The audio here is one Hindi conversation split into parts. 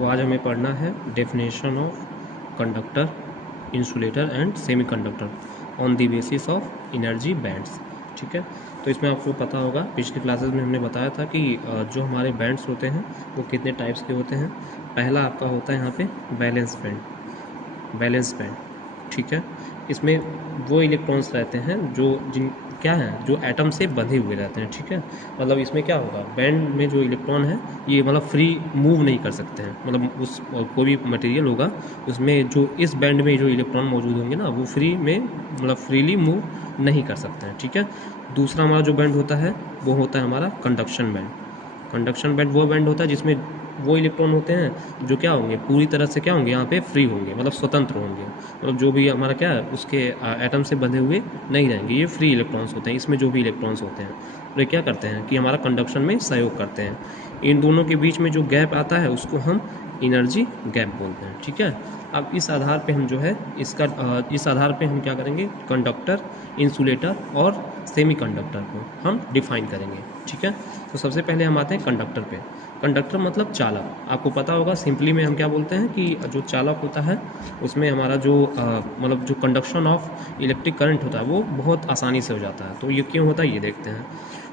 तो आज हमें पढ़ना है definition of conductor, insulator and semiconductor on the basis of energy bands. ठीक है, तो इसमें आपको पता होगा पिछले क्लासेस में हमने बताया था कि जो हमारे बैंड्स होते हैं वो कितने टाइप्स के होते हैं। पहला आपका होता है यहाँ पे बैलेंस बैंड। ठीक है, इसमें वो इलेक्ट्रॉन्स रहते हैं जो क्या है, जो एटम से बंधे हुए रहते हैं। ठीक है, मतलब इसमें क्या होगा, बैंड में जो इलेक्ट्रॉन है ये मतलब फ्री मूव नहीं कर सकते हैं। मतलब उस कोई भी मटेरियल होगा उसमें जो इस बैंड में जो इलेक्ट्रॉन मौजूद होंगे ना वो फ्री में मतलब फ्रीली मूव नहीं कर सकते हैं। ठीक है, दूसरा हमारा जो बैंड होता है वो होता है हमारा कंडक्शन बैंड वो बैंड होता है जिसमें वो इलेक्ट्रॉन होते हैं जो क्या होंगे, पूरी तरह से क्या होंगे, यहाँ पे फ्री होंगे, मतलब स्वतंत्र होंगे। मतलब जो भी हमारा क्या है उसके एटम से बंधे हुए नहीं रहेंगे, ये फ्री इलेक्ट्रॉन्स होते हैं। इसमें जो भी इलेक्ट्रॉन्स होते हैं वे क्या करते हैं कि हमारा कंडक्शन में सहयोग करते हैं। इन दोनों के बीच में जो गैप आता है उसको हम एनर्जी गैप बोलते हैं। ठीक है, अब इस आधार पे हम जो है इस आधार पे हम क्या करेंगे, कंडक्टर, इंसुलेटर और सेमीकंडक्टर को हम डिफाइन करेंगे। ठीक है, तो सबसे पहले हम आते हैं कंडक्टर पे। कंडक्टर मतलब चालक। आपको पता होगा सिंपली में हम क्या बोलते हैं कि जो चालक होता है उसमें हमारा जो मतलब जो कंडक्शन ऑफ इलेक्ट्रिक करंट होता है वो बहुत आसानी से हो जाता है। तो ये क्यों होता है ये देखते हैं।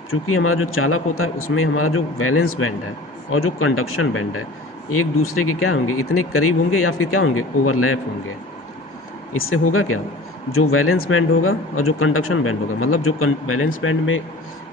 चूँकि हमारा जो चालक होता है उसमें हमारा जो वैलेंस बैंड है और जो कंडक्शन बैंड है एक दूसरे के क्या होंगे, इतने करीब होंगे या फिर क्या होंगे, ओवरलैप होंगे। इससे होगा क्या, जो वैलेंस बैंड होगा और जो कंडक्शन बैंड होगा, मतलब जो वैलेंस बैंड में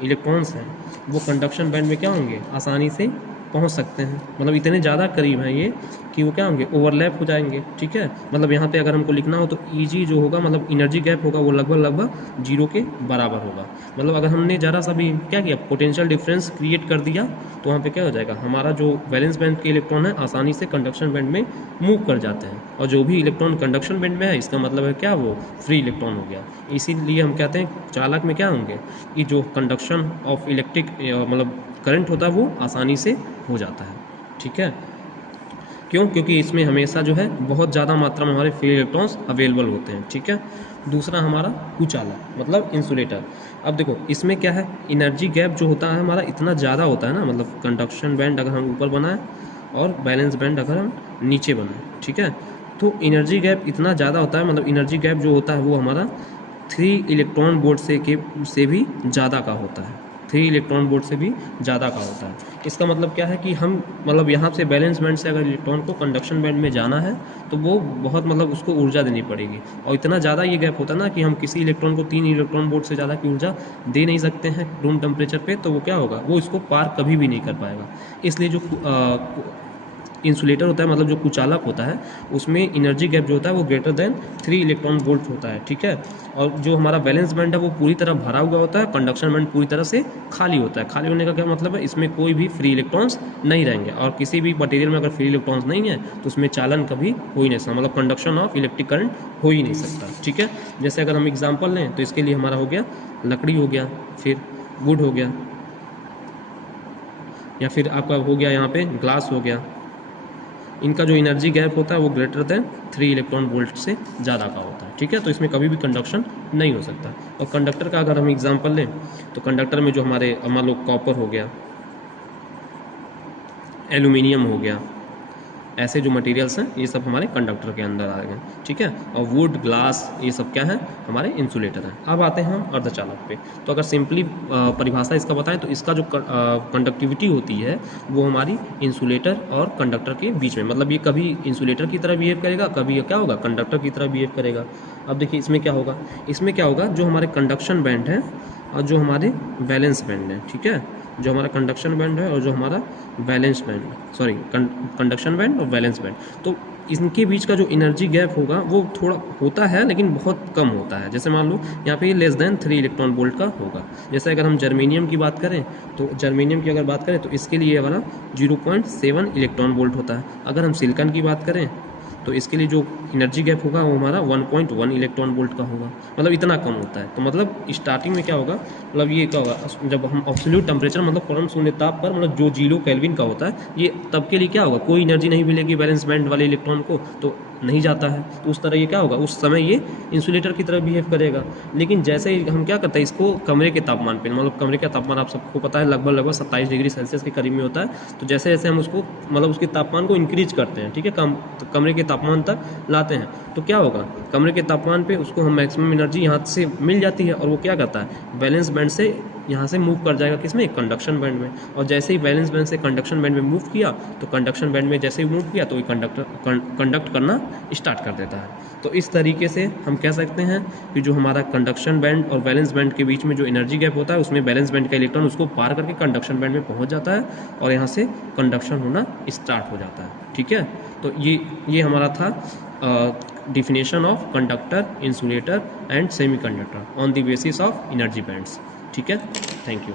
इलेक्ट्रॉन्स हैं वो कंडक्शन बैंड में क्या होंगे, आसानी से पहुंच सकते हैं। मतलब इतने ज़्यादा करीब हैं ये कि वो क्या होंगे, ओवरलैप हो जाएंगे। ठीक है, मतलब यहाँ पे अगर हमको लिखना हो तो ईजी जो होगा, मतलब एनर्जी गैप होगा वो लगभग जीरो के बराबर होगा। मतलब अगर हमने ज़रा सा भी क्या किया, पोटेंशियल डिफरेंस क्रिएट कर दिया तो वहाँ पे क्या हो जाएगा, हमारा जो वैलेंस बैंड के इलेक्ट्रॉन है आसानी से कंडक्शन बैंड में मूव कर जाते हैं। और जो भी इलेक्ट्रॉन कंडक्शन बैंड में है इसका मतलब है क्या, वो फ्री इलेक्ट्रॉन हो गया। इसीलिए हम कहते हैं चालक में क्या होंगे कि जो कंडक्शन ऑफ इलेक्ट्रिक मतलब करंट होता है वो आसानी से हो जाता है। ठीक है, क्यों, क्योंकि इसमें हमेशा जो है बहुत ज़्यादा मात्रा में हमारे फ्री इलेक्ट्रॉन्स अवेलेबल होते हैं। ठीक है, दूसरा हमारा कुचालक मतलब इंसुलेटर। अब देखो इसमें क्या है, एनर्जी गैप जो होता है हमारा इतना ज़्यादा होता है ना, मतलब कंडक्शन बैंड अगर हम ऊपर बनाएं और बैलेंस बैंड अगर हम नीचे बनाएं, ठीक है, तो एनर्जी गैप इतना ज़्यादा होता है, मतलब एनर्जी गैप जो होता है वो हमारा 3 इलेक्ट्रॉन वोल्ट से भी ज़्यादा का होता है। 3 इलेक्ट्रॉन वोल्ट से भी ज़्यादा का होता है। इसका मतलब क्या है कि हम मतलब यहाँ से बैलेंस बैंड से अगर इलेक्ट्रॉन को कंडक्शन बैंड में जाना है तो वो बहुत मतलब उसको ऊर्जा देनी पड़ेगी। और इतना ज़्यादा ये गैप होता है ना कि हम किसी इलेक्ट्रॉन को 3 इलेक्ट्रॉन वोल्ट से ज़्यादा की ऊर्जा दे नहीं सकते हैं रूम टेम्परेचर पे, तो वो क्या होगा, वो इसको पार कभी भी नहीं कर पाएगा। इसलिए जो इंसुलेटर होता है, मतलब जो कुचालक होता है उसमें एनर्जी गैप जो होता है वो ग्रेटर देन 3 इलेक्ट्रॉन वोल्ट होता है। ठीक है, और जो हमारा बैलेंस बैंड है वो पूरी तरह भरा हुआ होता है, कंडक्शन बैंड पूरी तरह से खाली होता है। खाली होने का क्या मतलब है, इसमें कोई भी फ्री इलेक्ट्रॉन्स नहीं रहेंगे। और किसी भी मटेरियल में अगर फ्री इलेक्ट्रॉन्स नहीं है तो उसमें चालन कभी हो ही नहीं सकता, मतलब कंडक्शन ऑफ इलेक्ट्रिक करंट हो ही नहीं सकता। ठीक है, जैसे अगर हम एग्जाम्पल लें तो इसके लिए हमारा हो गया लकड़ी हो गया, फिर वुड हो गया, या फिर आपका हो गया यहाँ पे ग्लास हो गया। इनका जो एनर्जी गैप होता है वो ग्रेटर देन 3 इलेक्ट्रॉन वोल्ट से ज़्यादा का होता है। ठीक है, तो इसमें कभी भी कंडक्शन नहीं हो सकता। और कंडक्टर का अगर हम एग्जांपल लें तो कंडक्टर में जो हमारे मान लो कॉपर हो गया, एल्यूमिनियम हो गया, ऐसे जो मटेरियल्स हैं ये सब हमारे कंडक्टर के अंदर आ गए। ठीक है, और वुड, ग्लास, ये सब क्या है, हमारे इंसुलेटर हैं। अब आते हैं हम अर्धचालक पे। तो अगर सिंपली परिभाषा इसका बताएं तो इसका जो कंडक्टिविटी होती है वो हमारी इंसुलेटर और कंडक्टर के बीच में, मतलब ये कभी इंसुलेटर की तरह बिहेव करेगा, कभी क्या होगा, कंडक्टर की तरह बिहेव करेगा। अब देखिए इसमें क्या होगा, जो हमारे कंडक्शन बैंड है और जो हमारे बैलेंस बैंड है, ठीक है, जो हमारा कंडक्शन बैंड है और जो हमारा balance band, sorry conduction band और बैलेंस बैंड, तो इनके बीच का जो एनर्जी गैप होगा वो थोड़ा होता है लेकिन बहुत कम होता है। जैसे मान लो यहाँ पे लेस देन 3 इलेक्ट्रॉन वोल्ट का होगा। जैसे अगर हम जर्मेनियम की बात करें तो जर्मेनियम की अगर बात करें तो इसके लिए वाला 0.7 इलेक्ट्रॉन वोल्ट होता है। अगर हम सिलिकॉन की बात करें तो इसके लिए जो एनर्जी गैप होगा वो हमारा 1.1 इलेक्ट्रॉन वोल्ट का होगा, मतलब इतना कम होता है। तो मतलब स्टार्टिंग में क्या होगा, मतलब ये क्या होगा, जब हम एब्सोल्यूट टेम्परेचर मतलब परम शून्य ताप पर मतलब जो 0 केल्विन का होता है, ये तब के लिए क्या होगा, कोई एनर्जी नहीं मिलेगी वैलेंस बैंड वाले इलेक्ट्रॉन को, तो नहीं जाता है। तो उस तरह ये क्या होगा, उस समय ये इंसुलेटर की तरह बिहेव करेगा। लेकिन जैसे ही हम क्या करते हैं, इसको कमरे के तापमान पे, मतलब कमरे का तापमान आप सबको पता है लगभग 27 डिग्री सेल्सियस के करीब में होता है। तो जैसे जैसे हम उसको मतलब उसके तापमान को इंक्रीज करते हैं, ठीक है, तो कमरे के तापमान तक लाते हैं, तो क्या होगा, कमरे के तापमान पे उसको हम मैक्सिमम एनर्जी यहाँ से मिल जाती है, और वो क्या करता है, वैलेंस बैंड से यहाँ से मूव कर जाएगा किसमें, कंडक्शन बैंड में। और जैसे ही वैलेंस बैंड से कंडक्शन बैंड में मूव किया, तो कंडक्शन बैंड में जैसे ही मूव किया तो ये कंडक्ट करना स्टार्ट कर देता है। तो इस तरीके से हम कह सकते हैं कि जो हमारा कंडक्शन बैंड और वैलेंस बैंड के बीच में जो एनर्जी गैप होता है, उसमें वैलेंस बैंड का इलेक्ट्रॉन उसको पार करके कंडक्शन बैंड में पहुंच जाता है, और यहाँ से कंडक्शन होना स्टार्ट हो जाता है। ठीक है, तो ये हमारा था definition of conductor, insulator and semiconductor on the basis of energy bands. ठीक है, थैंक यू।